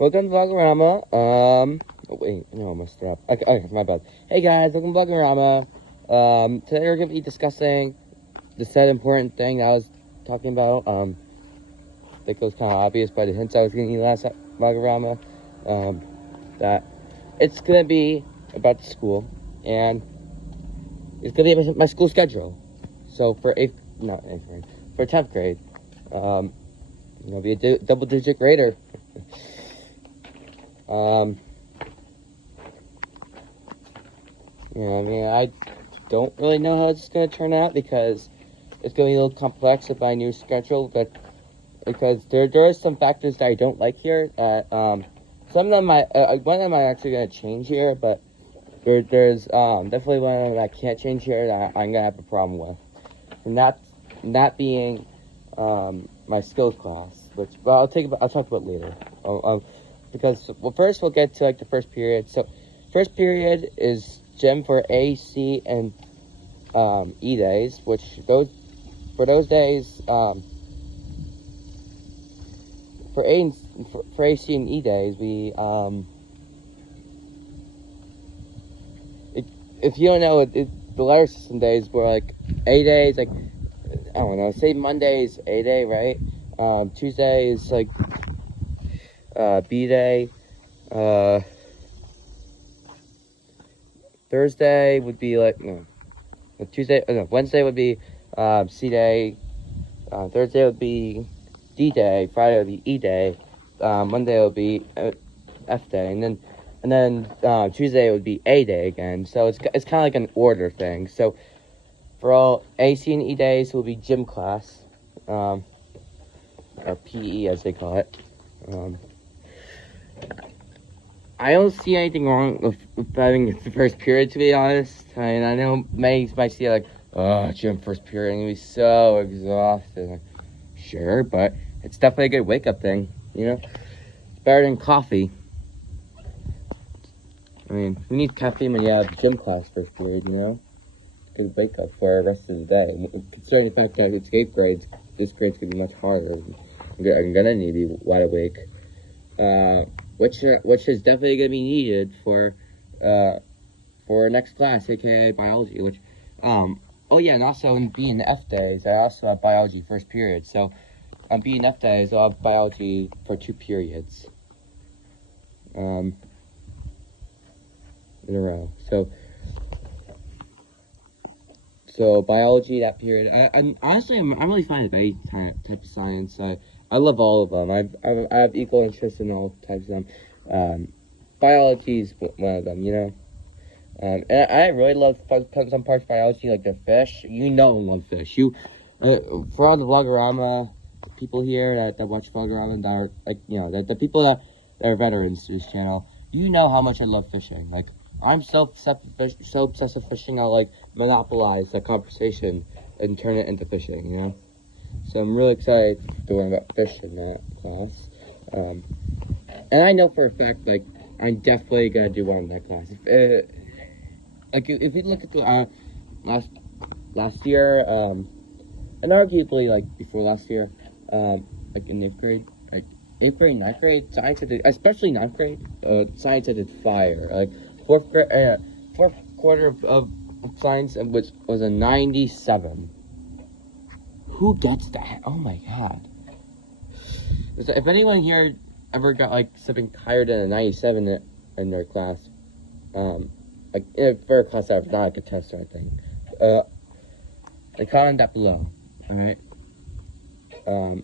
Welcome to Vlog-O-Rama. Oh wait, no, I messed it up. Okay, my bad. Hey guys, welcome to Vlog-O-Rama. Today we're gonna be discussing the said important thing that I was talking about. I think it was kind of obvious by the hints I was giving you last Vlog-O-Rama. That it's gonna be about the school, and it's gonna be my school schedule. So for 10th grade, you'll be a double-digit grader. I don't really know how it's going to turn out because it's going to be a little complex with my new schedule, but because there are some factors that I don't like here. Some of them, one of them I'm actually going to change here, but there's definitely one of them I can't change here that I'm going to have a problem with. And that being my skills class, which I'll talk about later. Because first we'll get to the first period. So first period is gym for A, C, and E days, which for those days for A, C, and E days, we if you don't know the letter system days were like A days, I don't know, say Monday's A day, right? Tuesday is B day. Thursday would be Wednesday would be C day. Thursday would be D day. Friday would be E day. Monday would be F day, and then Tuesday would be A day again. So it's kind of like an order thing. So for all A, C, and E days, it will be gym class, or PE as they call it. I don't see anything wrong with having the first period, to be honest. I mean, I know many might see gym first period, I'm going to be so exhausted. Sure, but it's definitely a good wake-up thing, you know? It's better than coffee. I mean, who needs caffeine when you have gym class first period, you know? It's a good wake-up for the rest of the day. Considering the fact that it's 8th grade, this grade's going to be much harder. I'm going to need to be wide awake. Which is definitely going to be needed for next class, aka biology. Which, and also in B and F days, I also have biology first period. So on B and F days, I'll have biology for 2 periods, in a row. So biology that period. I'm really fine with any type of science. I love all of them. I have equal interest in all types of them. Biology is one of them, you know. And I really love some parts of biology, like the fish. You know, I love fish. For all the Vlog-O-Rama people here that watch Vlog-O-Rama, that are the people that are veterans to this channel, you know how much I love fishing. I'm so obsessed with fishing, I'll monopolize the conversation and turn it into fishing, you know. So I'm really excited to learn about fish in that class. And I know for a fact, I'm definitely going to do well in that class. If you look at the last year, and arguably, before last year, in 8th grade, 8th grade, 9th grade, science, especially 9th grade, science I did fire. Fourth quarter of science was a 97. Who gets that? Oh my god. If anyone here ever got something higher than a 97 in their class, for a class that was not a test or anything, comment that below. Alright? And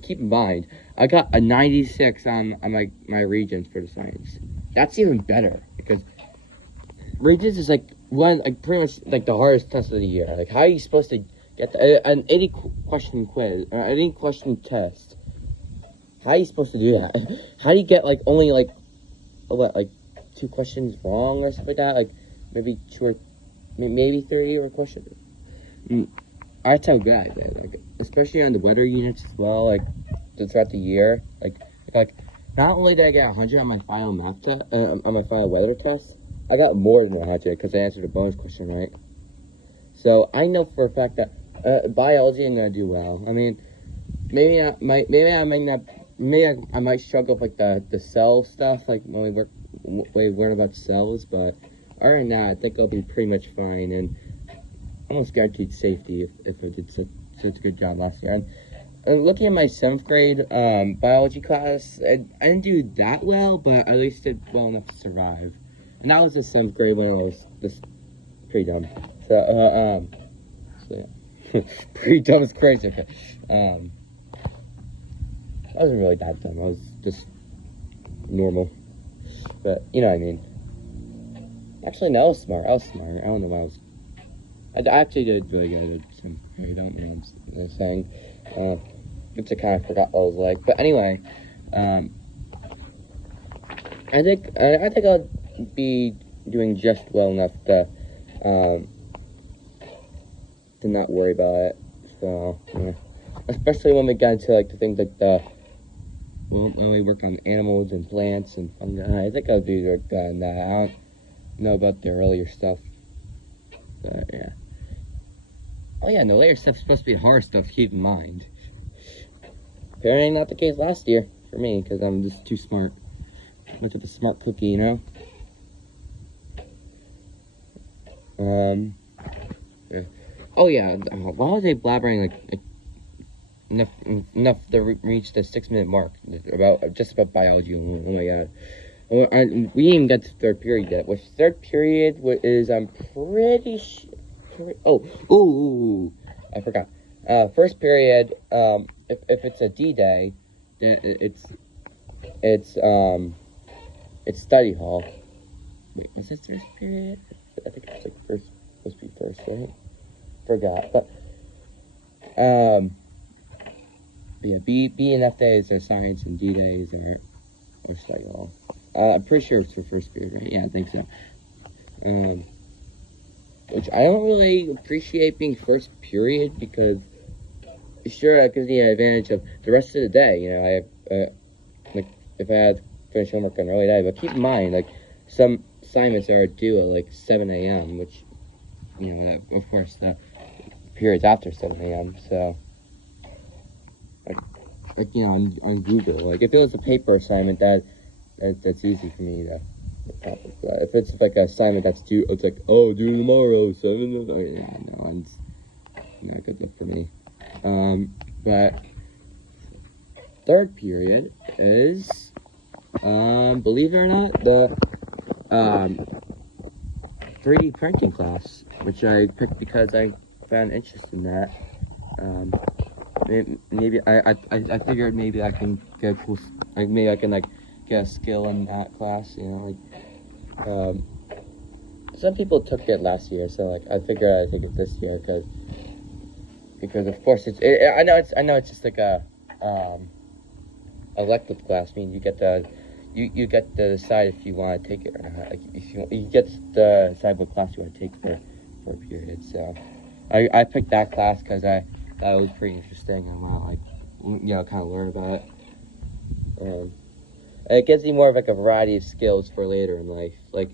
keep in mind, I got a 96 on my Regents for the science. That's even better, because Regents is pretty much the hardest test of the year. How are you supposed to get an 80 question quiz or 80 question test? How are you supposed to do that? How do you get only 2 questions wrong or something like that? Maybe 2 or maybe 30 or a question. That's how good I did. Especially on the weather units as well. Throughout the year, not only did I get 100 on my final math test, on my final weather test, I got more than 100 because I answered a bonus question right. So I know for a fact that biology I'm gonna do well. I mean, maybe I might not maybe I might struggle with like the cell stuff, like when we learn about cells, but other than that, I think I'll be pretty much fine, and almost guaranteed safety if I did such a good job last year. And looking at my 7th grade biology class, I didn't do that well, but at least did well enough to survive. And that was the 7th grade when I was just pretty dumb. So yeah. Pretty dumb is crazy. Okay. I wasn't really that dumb. I was just normal. But, you know what I mean. Actually, no, I was smart. I don't know why I was... I actually did really good at 7th grade. I don't know what I'm saying. Which I kind of forgot what I was like. But anyway, I think I'll be doing just well enough to not worry about it. So, yeah. Especially when we get into like the things like when we work on animals and plants and fungi. I think I'll do good in that. I don't know about the earlier stuff. But yeah. Oh yeah, the later stuff's supposed to be hard stuff to keep in mind. Apparently not the case last year for me, because I'm just too smart. Much of a smart cookie, you know? Yeah. Oh yeah, why was they blabbering like enough to reach the 6-minute mark about biology? Oh my god. We didn't even get to 3rd period yet. Which 3rd period is, I'm pretty sure... Oh, I forgot. 1st period, if it's a D-Day, then it's study hall. Wait, was it 1st period? I think it's like first, supposed to be 1st, right? Forgot, but yeah, B and F days are science, and D days are study hall. I'm pretty sure it's for 1st period, right? Yeah, I think so. Which I don't really appreciate being 1st period, because sure, it gives me an advantage of the rest of the day. You know, I have like if I had to finish homework on an early day, but keep in mind, like some assignments are due at like 7 a.m., which, you know, that, of course the period's after 7 a.m. So like you know, on Google, like if it was a paper assignment, that's easy for me to accomplish. But if it's like an assignment that's due, it's like, oh, due tomorrow, 7 o'clock. Yeah, no, it's not good enough for me. But 3rd period is, believe it or not, the 3D printing class, which I picked because I found interest in that. Maybe I figured maybe I can get a cool, like maybe I can like get a skill in that class, you know, like some people took it last year, so like I figured I'd take it this year because of course I know it's just like a elective class. I mean, you get to decide if you want to take it or not. Like if you get to decide what class you want to take for a period. So I picked that class because I thought it was pretty interesting. I want to like, you know, kind of learn about it. And it gives you more of like a variety of skills for later in life. Like,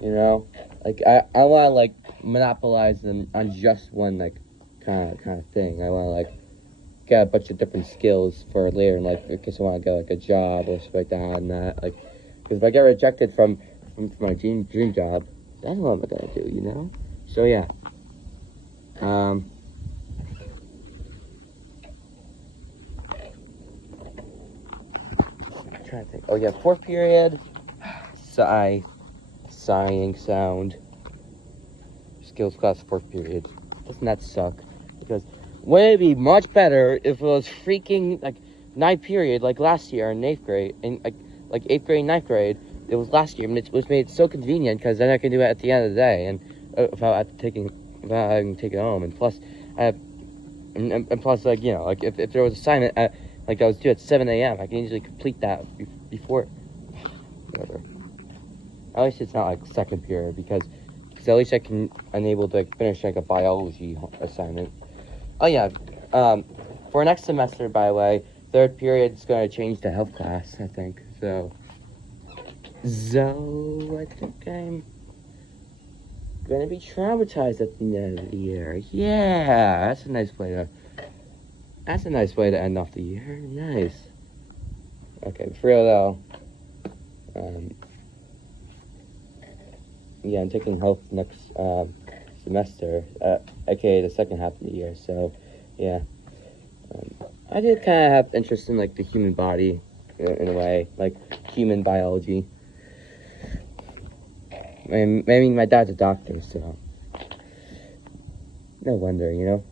you know, like I want to like monopolize them on just one like kind of thing. I want to like get a bunch of different skills for later in life, because I want to get like a job or something like that, and that, like, because if I get rejected from my dream job, then what am I gonna do, you know? So yeah. I'm trying to think. Oh yeah, 4th period. Sighing sound. Skills class 4th period. Doesn't that suck? Because wouldn't it be much better if it was freaking like 9th period like last year in 8th grade, and like 8th grade, 9th grade? It was last year, and it was made so convenient because then I can do it at the end of the day, and without having to take it home. And plus, and plus, like, you know, like if there was an assignment like I was due at 7 a.m., I can easily complete that before. Whatever. At least it's not like 2nd period, because at least I'm able to like finish like a biology assignment. Oh yeah, for next semester, by the way, 3rd period is going to change to health class, I think. So I think I'm going to be traumatized at the end of the year. Yeah, that's a nice way to end off the year. Nice. Okay, for real though. Yeah, I'm taking health next semester, aka the second half of the year. So, yeah, I did kind of have interest in like the human body, in a way, like human biology. I mean, my dad's a doctor, so no wonder, you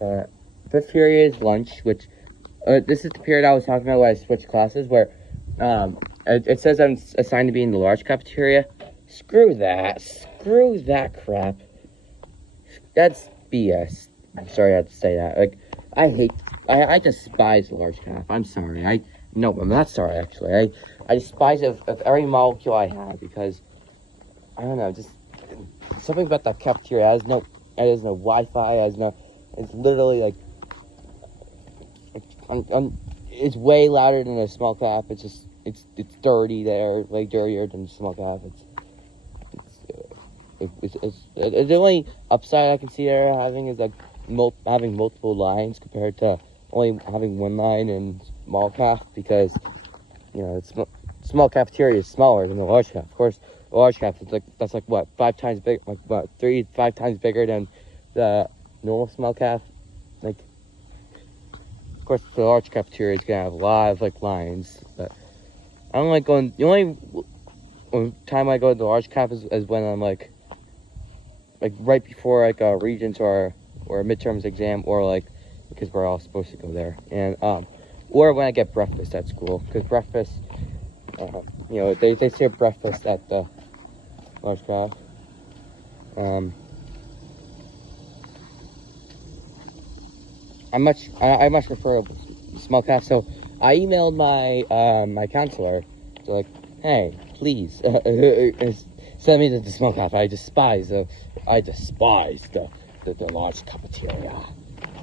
know. Fifth period is lunch, which this is the period I was talking about when I switched classes, where it says I'm assigned to be in the large cafeteria. Screw that crap. That's BS. I'm sorry I had to say that. Like, I despise the large caf. I'm sorry. I'm not sorry, actually. I despise of every molecule I have, because, I don't know, just something about that cafeteria. It has no Wi-Fi, it's literally, like, it's way louder than a small caf. It's dirty there, way dirtier than a small caf. The only upside I can see they're having is like having multiple lines compared to only having one line in small caf, because you know small cafeteria is smaller than the large caf. Of course, the large caf is that's what 5 times big, like what 3-5 times bigger than the normal small caf. Like, of course, the large cafeteria is gonna have a lot of like lines, but I don't like going. The only time I go to the large caf is when I'm like right before like a regents or a midterms exam, or like because we're all supposed to go there, and or when I get breakfast at school, because breakfast, you know, they serve breakfast at the large caf. I much prefer a small caf. So I emailed my counselor, to like, hey, please send me to the small caf. I despise the large cafeteria.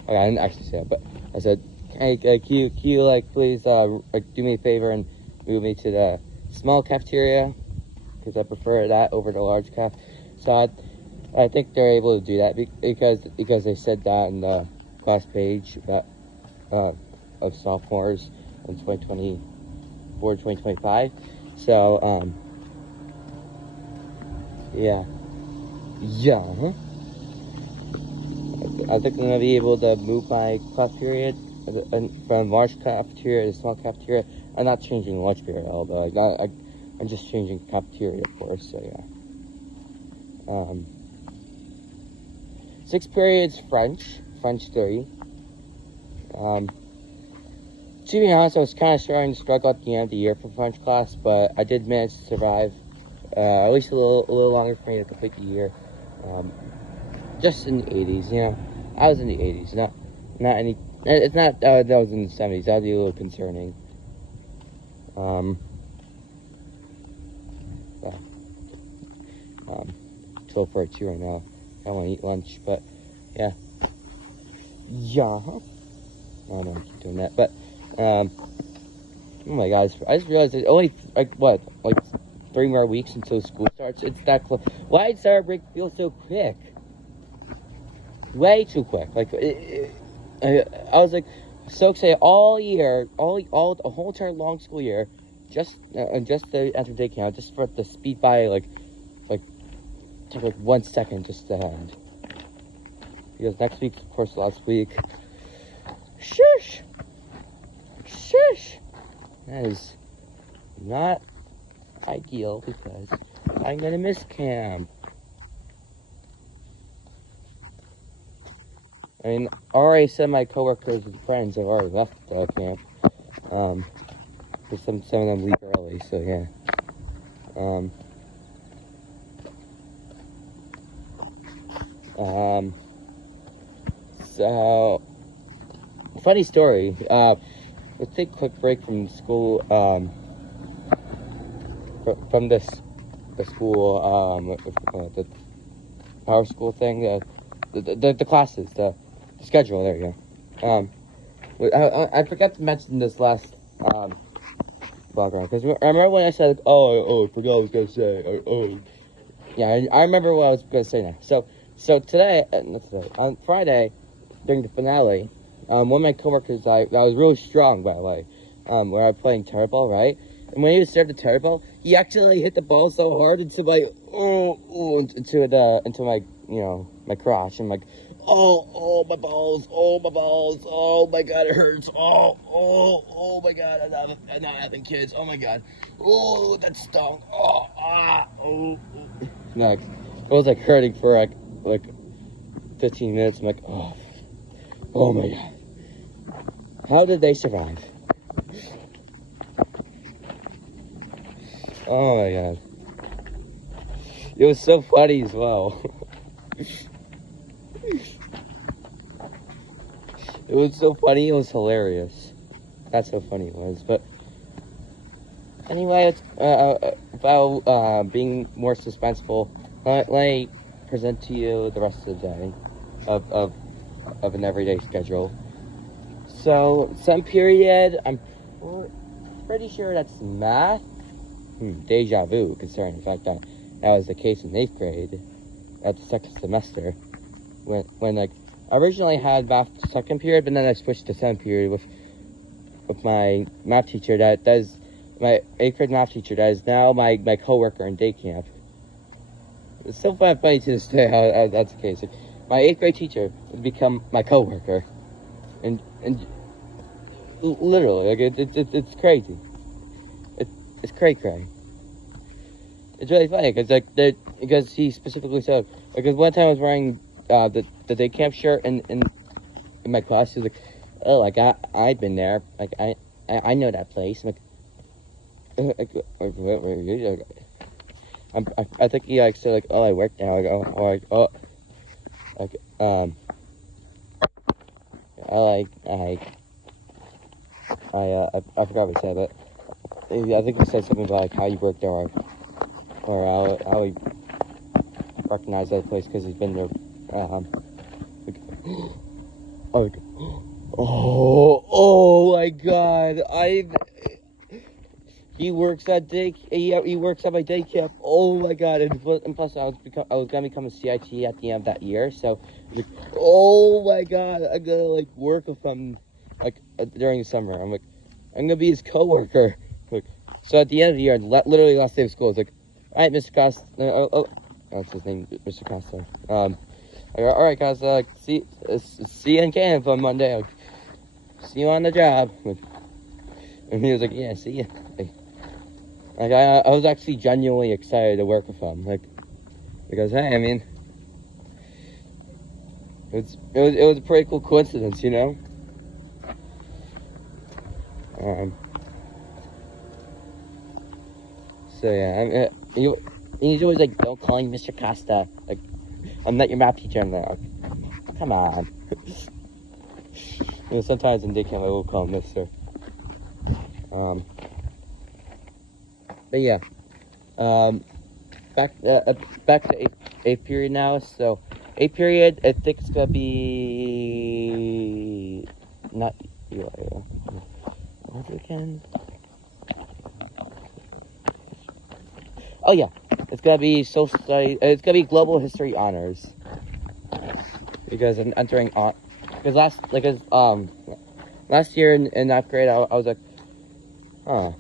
Okay, I didn't actually say that, but I said, hey, can you like please like do me a favor and move me to the small cafeteria, because I prefer that over the large caf. So I think they're able to do that because they said that in the class page that of sophomores in 2024, 2025. So yeah. I think I'm gonna be able to move my class period from large cafeteria to small cafeteria. I'm not changing lunch period at all, though. I'm just changing cafeteria, of course. So yeah. 6th period's French 3. To be honest, I was kind of starting to struggle at the end of the year for French class, but I did manage to survive at least a little longer for me to complete the year. Just in the 80s, you know. I was in the 80s, not any. It's not that I was in the 70s. That would be a little concerning. Yeah. 12:42 right now. I want to eat lunch, but yeah. I don't know, I keep doing that, but oh my gosh, I just realized it's only like 3 more weeks until school starts. It's that close. Why did summer break feel so quick? Way too quick. Like I was like so excited all year, all the whole entire long school year, just the after day count, just for it to speed by like took like 1 second just to end. Because next week, of course, last week. Shush! That is not ideal, because I'm gonna miss camp. I mean, I already said my coworkers and friends have already left the camp. Because some of them leave early, so yeah. So, funny story. Let's take a quick break from school. From the school, the power school thing, the classes, the schedule. There you go. I forgot to mention this last Vlog-O-Rama, because I remember when I said, I forgot what I was gonna say. Yeah, I remember what I was gonna say now. So today, not today, on Friday, during the finale, one of my coworkers, that was really strong, by the way, where I'm playing tetherball, right? And when he served the tetherball, he actually hit the ball so hard into my into my my crotch. I'm like, oh my balls, oh my god, it hurts, oh my god, I'm not having kids, oh my god, oh that stung, oh. Next, it was like hurting for like 15 minutes. I'm like, oh my god, how did they survive? Oh my god. It was so funny as well. It was so funny, it was hilarious. That's how funny it was. But anyway, it's about being more suspenseful. Let me present to you the rest of the day of an everyday schedule. So, some period, I'm pretty sure that's math. Deja vu, concerning the fact that was the case in 8th grade at the second semester. When like, I originally had math second period, but then I switched to 7th period with my math teacher my 8th grade math teacher that is now my co-worker in day camp. It's so funny to this day how that's the case. Like, my 8th grade teacher would become my co-worker. And literally, like, it's crazy. It's cray-cray. It's really funny because he specifically said, because one time I was wearing the day camp shirt in my class. He was like, oh, like I've been there, like I know that place. I'm like, I think he like said like, oh, I work there. I go, I forgot what he said, but I think he said something about like how you work there, or how he recognized that place because he's been there. Oh my god! He works at he works at my day camp. Oh my god! And plus, I was gonna become a CIT at the end of that year. So, like, oh my god! I'm gonna like work with him like during the summer. I'm like, I'm gonna be his coworker. Like, so at the end of the year, literally last day of school, it's like, all right, Mr. Costa. That's his name, Mr. Costa. All right, guys. See you in camp on Monday. See you on the job. And he was like, yeah, see you. Like, I was actually genuinely excited to work with him. Like, because hey, I mean, it was a pretty cool coincidence, you know. So yeah, he's always like, don't call me Mr. Costa. Like, I'm not your math teacher. I'm like, come on. You know, sometimes in day camp I will call him Mr. But yeah, back to eighth period now. So 8th period, I think it's gonna be not what again? Oh yeah, it's gonna be social studies. It's gonna be global history honors because I'm entering on. Because last year in 9th grade, I was like, I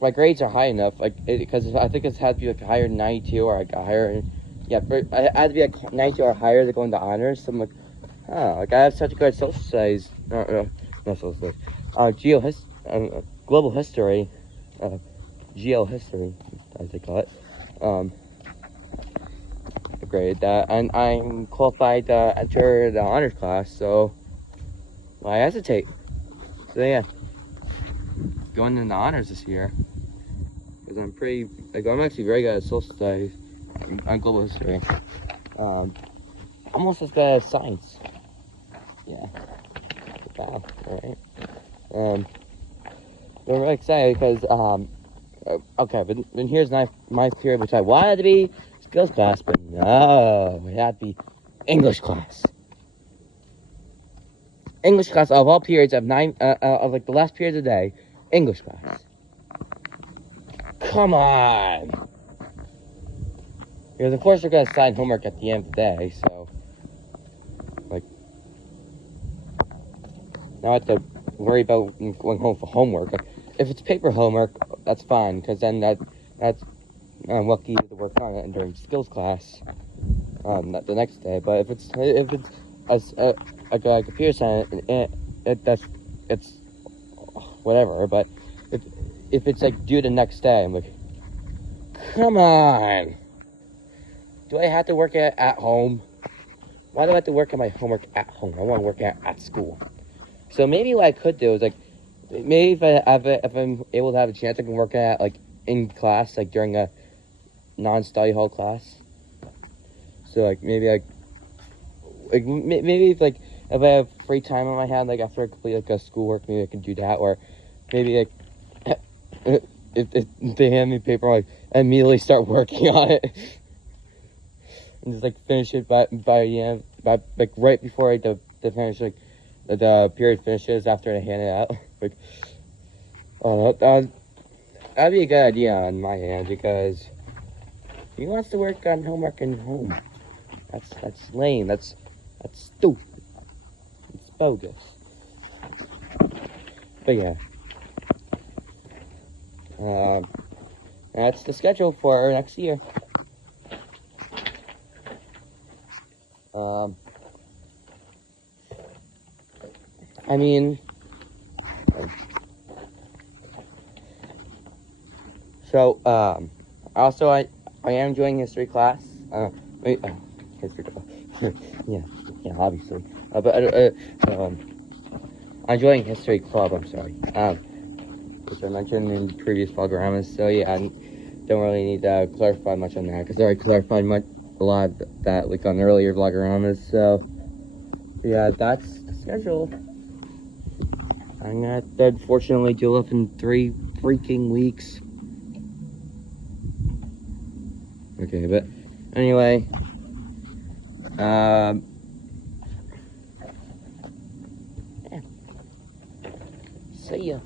my grades are high enough, because I think it's had to be like higher than 92 or like a higher, I had to be like 92 or higher to go into honors. So I'm like, like I have such a good social studies, not social studies, global history, geohistory, as they call it, grade that, and I'm qualified to enter the honors class, so why hesitate? So yeah, going into honors this year, because I'm actually very good at social studies and global history, almost as good as science. Yeah, wow, alright. I'm really excited because okay, but here's my period, which I wanted to be skills class, but no, it had to be English class. English class of all periods of like the last period of the day, English class. Come on, because of course they're gonna assign homework at the end of the day, so like now I have to worry about going home for homework. Like, if it's paper homework, that's fine, because then that's I'm lucky to work on it during skills class the next day. But if it's a computer science, it's whatever. But if it's like due the next day, I'm like, come on. Do I have to work at home? Why do I have to work on my homework at home? I want to work at school. So maybe what I could do is like, maybe if I'm able to have a chance, I can work at like in class, like during a non-study hall class. So like maybe if I have free time on my hand, like after I complete like a schoolwork, maybe I can do that. Or maybe like if they hand me paper, like I immediately start working on it. And just like finish it by the end, like right before the finish, like the period finishes after I hand it out. Like, that'd be a good idea on my hand, because he wants to work on homework in home. That's lame. That's stupid. It's bogus. But yeah, that's the schedule for next year. I mean, so, also, I am enjoying history class. History class. yeah, obviously. I'm enjoying history club, I'm sorry. Which I mentioned in previous Vlog-O-Ramas. So, yeah, I don't really need to clarify much on that, because I already clarified a lot of that, like, on earlier Vlog-O-Ramas. So, yeah, that's the schedule. I'm gonna unfortunately do it in 3 freaking weeks. Okay, but anyway, yeah. See ya.